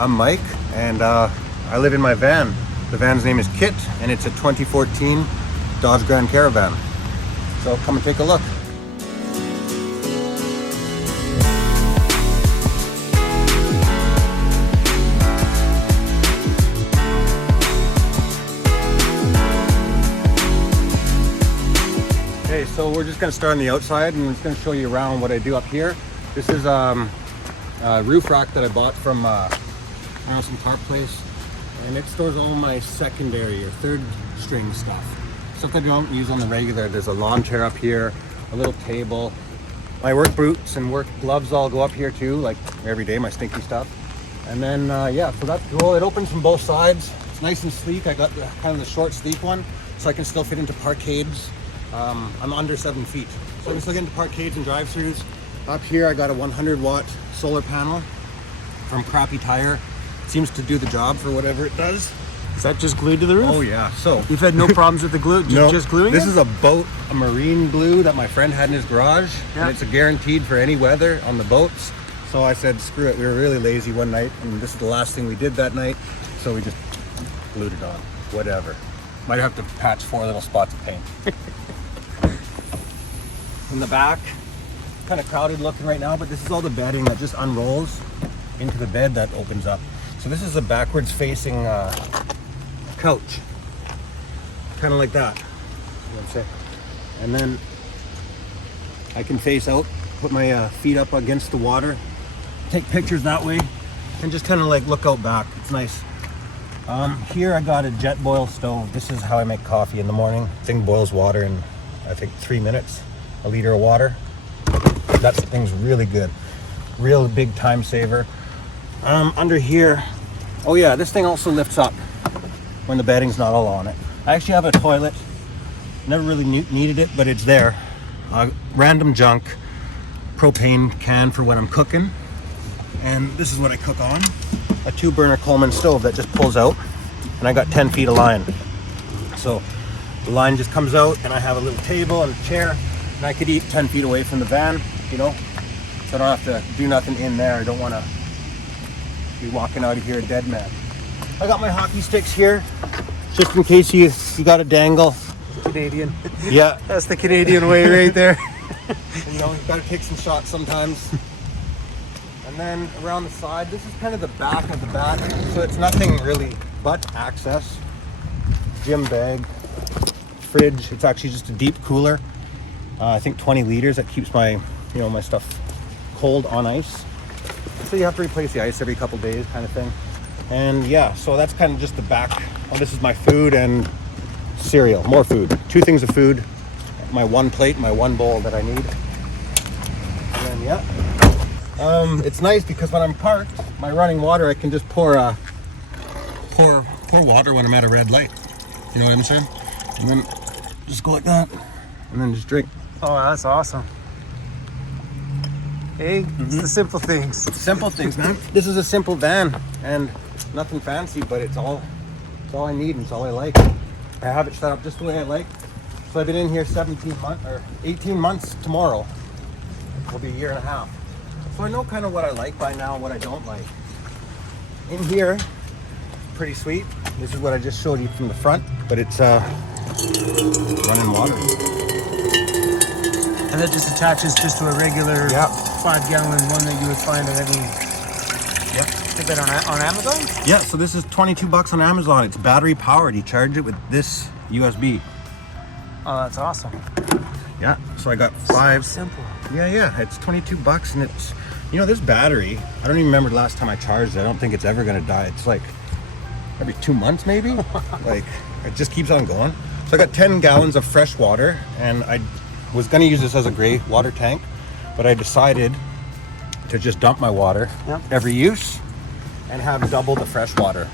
I'm Mike, and I live in my van. The van's name is Kit, and it's a 2014 Dodge Grand Caravan. So come and take a look. Okay, so we're just going to start on the outside, and I'm just going to show you around what I do up here. This is a roof rack that I bought from some tarp place, and it stores all my secondary or third string stuff that I don't use on the regular. There's a lawn chair up here, a little table. My work boots and work gloves all go up here too, like every day, my stinky stuff. And then yeah, so that's cool. It opens from both sides. It's nice and sleek. I got kind of the short, sleek one, so I can still fit into parkades. I'm under 7 feet, so I can still get into parkades and drive-throughs. Up here I got a 100-watt solar panel from Crappy Tire. It seems to do the job for whatever it does. Is that just glued to the roof? Oh yeah. So you've had no problems with the glue? No, just gluing this it? is a marine glue that my friend had in his garage, yeah. And it's a guaranteed for any weather on the boats. So I said, screw it. We were really lazy one night, and this is the last thing we did that night, so we just glued it on. Whatever. Might have to patch 4 little spots of paint. In the back, kind of crowded looking right now, but this is all the bedding that just unrolls into the bed that opens up. So this is a backwards facing couch, kind of like that. You know what I'm saying? And then I can face out, put my feet up against the water, take pictures that way, and just kind of like look out back. It's nice. Here I got a jet boil stove. This is how I make coffee in the morning. Thing boils water in, I think, 3 minutes. A liter of water. That thing's really good. Real big time saver. Under here, oh yeah, this thing also lifts up when the bedding's not all on it. I actually have a toilet. Never really needed it, but it's there. Random junk. Propane can for when I'm cooking. And this is what I cook on. A 2-burner Coleman stove that just pulls out. And I got 10 feet of line. So the line just comes out, and I have a little table and a chair. And I could eat 10 feet away from the van, you know, so I don't have to do nothing in there. I don't want to be walking out of here a dead man. I got my hockey sticks here, just in case you got to dangle. Canadian. Yeah. That's the Canadian way right there. And, you know, you've got to take some shots sometimes. And then around the side, this is kind of the back of the back, so it's nothing really but access. Gym bag, fridge. It's actually just a deep cooler. I think 20 liters. That keeps my, my stuff cold on ice. So you have to replace the ice every couple days, kind of thing. And yeah, so that's kind of just the back. Oh, this is my food and cereal. More food. 2 things of food. My 1 plate, my 1 bowl that I need. And then yeah, it's nice because when I'm parked, my running water, I can just pour water when I'm at a red light. You know what I'm saying? And then just go like that, and then just drink. Oh, that's awesome. Hey, it's the simple things. Simple things, man. This is a simple van, and nothing fancy, but it's all I need, and it's all I like. I have it set up just the way I like. So I've been in here 18 months tomorrow. It'll be a year and a half. So I know kind of what I like by now, what I don't like. In here, pretty sweet. This is what I just showed you from the front, but it's running water. And that just attaches just to a regular 5-gallon one that you would find at any. Yep. Get that on Amazon? Yeah. So this is $22 on Amazon. It's battery powered. You charge it with this USB. Oh, that's awesome. Yeah. So I got 5. So simple. Yeah. It's $22, and it's this battery. I don't even remember the last time I charged it. I don't think it's ever gonna die. It's like every 2 months maybe. Like it just keeps on going. So I got 10 gallons of fresh water, and I was going to use this as a gray water tank, but I decided to just dump my water every use and have double the fresh water.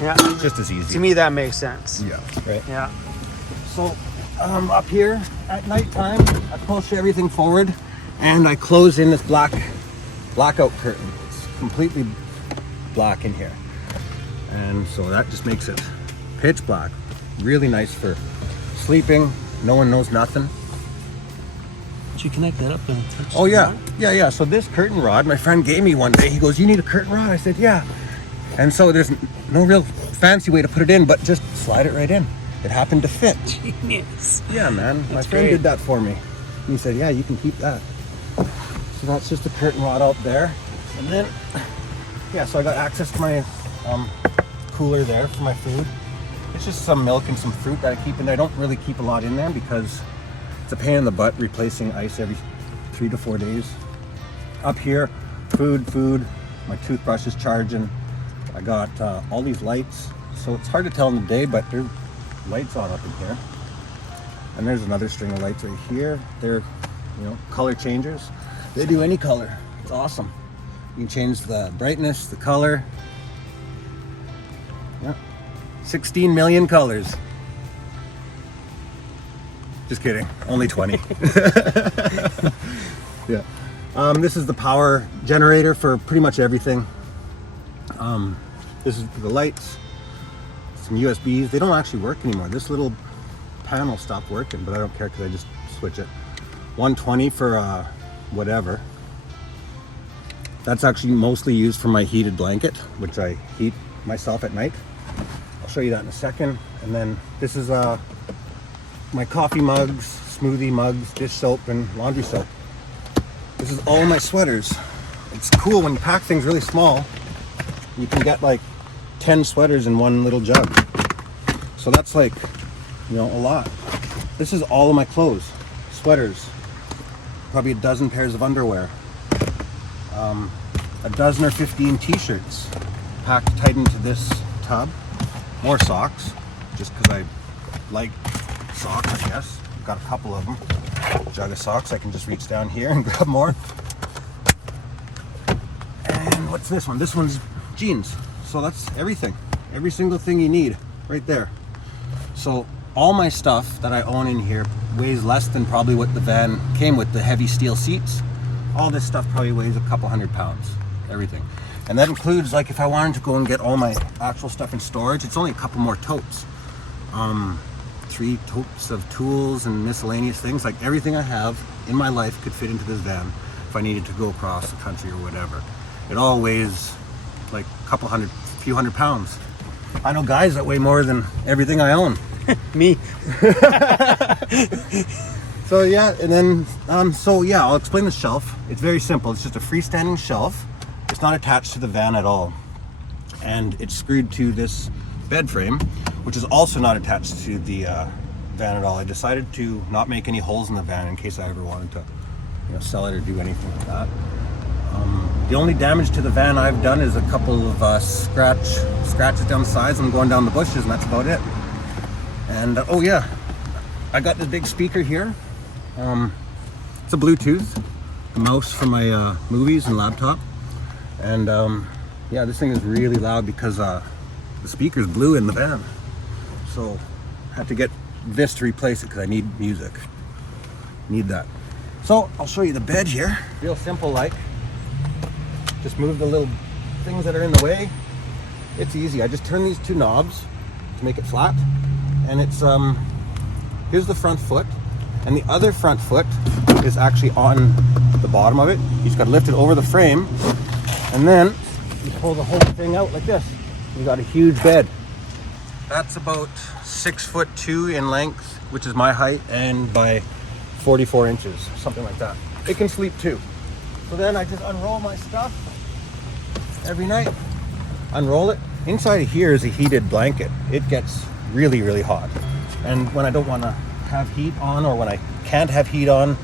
Yeah. Just as easy. To me, that makes sense. Yeah. Right. Yeah. So up here at nighttime, I push everything forward, and I close in this blackout curtain. It's completely black in here. And so that just makes it pitch black. Really nice for sleeping. No one knows nothing. Did you connect that up and touch? Oh yeah, yeah. So this curtain rod, my friend gave me one day. He goes, "You need a curtain rod?" I said, "Yeah." And so there's no real fancy way to put it in, but just slide it right in. It happened to fit. Genius. Yeah, man. My That's friend great. did that for me. He said, "Yeah, you can keep that." So that's just a curtain rod out there, and then yeah. So I got access to my cooler there for my food. It's just some milk and some fruit that I keep in there. I don't really keep a lot in there because it's a pain in the butt replacing ice every 3 to 4 days. Up here, food. My toothbrush is charging. I got all these lights, so it's hard to tell in the day, but there's lights on up in here. And there's another string of lights right here. They're, color changers. They do any color. It's awesome. You can change the brightness, the color. Yeah. 16 million colors. Just kidding. Only 20. Yeah. This is the power generator for pretty much everything. This is the lights. Some USBs. They don't actually work anymore. This little panel stopped working, but I don't care because I just switch it. 120 for whatever. That's actually mostly used for my heated blanket, which I heat myself at night. I'll show you that in a second. And then this is my coffee mugs, smoothie mugs, dish soap, and laundry soap. This is all my sweaters. It's cool when you pack things really small. You can get like 10 sweaters in one little jug. So that's like, a lot. This is all of my clothes, sweaters, probably a dozen pairs of underwear, a dozen or 15 t-shirts packed tight into this tub. More socks, just because I like socks, I guess. Got a couple of them. Jug of socks. I can just reach down here and grab more. And what's this one? This one's jeans. So that's everything. Every single thing you need right there. So all my stuff that I own in here weighs less than probably what the van came with, the heavy steel seats. All this stuff probably weighs a couple 100 pounds. Everything. And that includes, like, if I wanted to go and get all my actual stuff in storage, it's only a couple more totes. 3 totes of tools and miscellaneous things. Like, everything I have in my life could fit into this van if I needed to go across the country or whatever. It all weighs like a few hundred pounds. I know guys that weigh more than everything I own. Me. So yeah, and then I'll explain the shelf. It's very simple. It's just a freestanding shelf. It's not attached to the van at all, and it's screwed to this bed frame, which is also not attached to the van at all. I decided to not make any holes in the van in case I ever wanted to, sell it or do anything like that. The only damage to the van I've done is a couple of scratches down the sides and going down the bushes, and that's about it. And I got this big speaker here. It's a Bluetooth, a mouse for my movies and laptop. And this thing is really loud because the speaker's blue in the van. So I had to get this to replace it because I need music. Need that. So I'll show you the bed here. Real simple, like. Just move the little things that are in the way. It's easy. I just turn these 2 knobs to make it flat. And it's, here's the front foot. And the other front foot is actually on the bottom of it. You just got to lift it over the frame. And then you pull the whole thing out like this. You got a huge bed. That's about 6'2" in length, which is my height, and by 44 inches, something like that. It can sleep too. So then I just unroll my stuff every night. Unroll it. Inside of here is a heated blanket. It gets really, really hot. And when I don't want to have heat on, or when I can't have heat on,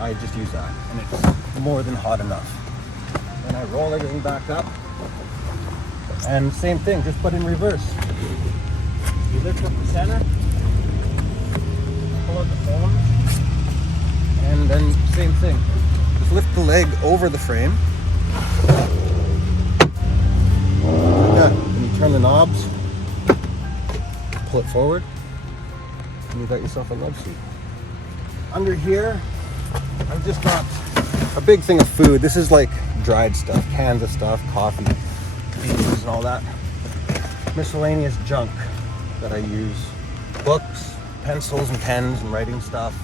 I just use that. And it's more than hot enough. Then I roll everything back up. And same thing, just put in reverse. You lift up the center, pull out the foam, and then same thing. Just lift the leg over the frame. Like that. And you turn the knobs, pull it forward, and you got yourself a love seat. Under here, I've just got a big thing of food. This is like dried stuff, cans of stuff, coffee, beans, and all that. Miscellaneous junk that I use. Books, pencils and pens and writing stuff.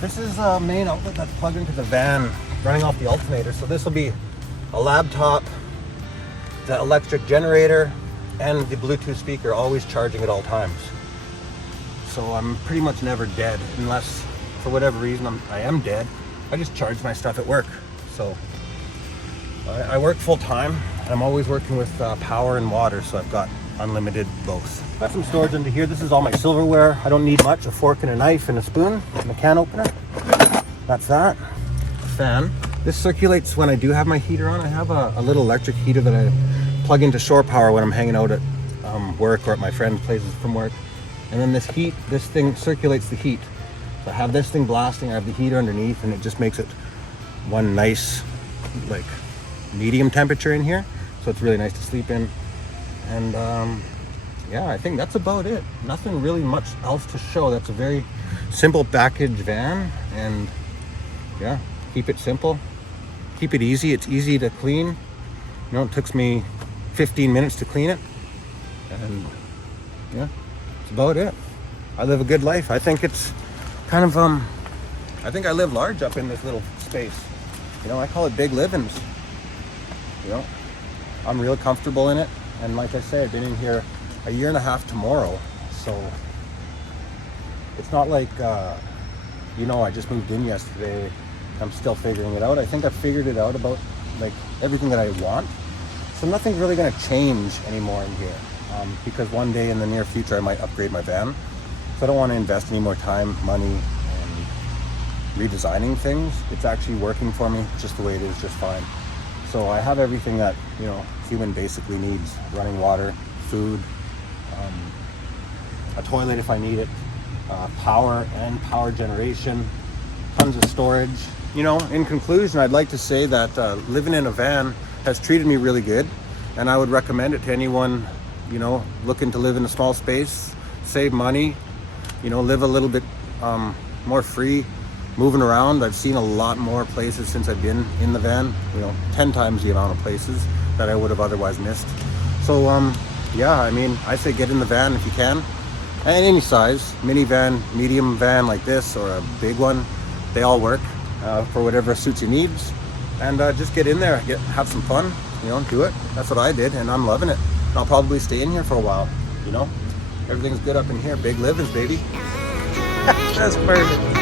This is a main outlet that's plugged into the van, running off the alternator. So this will be a laptop, the electric generator, and the Bluetooth speaker, always charging at all times. So I'm pretty much never dead, unless for whatever reason I am dead. I just charge my stuff at work. So I work full time, and I'm always working with power and water, so I've got unlimited both. Got some storage under here. This is all my silverware. I don't need much. A fork and a knife and a spoon and a can opener. That's that. Fan. This circulates when I do have my heater on. I have a little electric heater that I plug into shore power when I'm hanging out at work or at my friends' places from work. And then this thing circulates the heat. So I have this thing blasting, I have the heater underneath, and it just makes it one nice, like, medium temperature in here. So it's really nice to sleep in. And yeah, I think that's about it. Nothing really much else to show. That's a very simple package van, and yeah, keep it simple, keep it easy. It's easy to clean. You know, it took me 15 minutes to clean it, and yeah, that's about it. I live a good life. I think it's kind of I think I live large up in this little space. You know, I call it big livings. You know, I'm real comfortable in it, and like I say, I've been in here a year and a half tomorrow, so it's not like you know, I just moved in yesterday. I'm still figuring it out. I think I've figured it out about like everything that I want. So nothing's really going to change anymore in here, because one day in the near future I might upgrade my van. So I don't want to invest any more time, money, and redesigning things. It's actually working for me just the way it is, just fine. So I have everything that, you know, human basically needs: running water, food, a toilet if I need it, power and power generation, tons of storage. You know, in conclusion, I'd like to say that living in a van has treated me really good, and I would recommend it to anyone, you know, looking to live in a small space, save money, you know, live a little bit more free, moving around. I've seen a lot more places since I've been in the van, you know, 10 times the amount of places that I would have otherwise missed. So yeah, I mean, I say get in the van if you can, and any size, minivan, medium van like this, or a big one, they all work for whatever suits your needs. And just get in there, have some fun, you know, do it. That's what I did, and I'm loving it. And I'll probably stay in here for a while, you know. Everything's good up in here. Big livings, baby. That's perfect.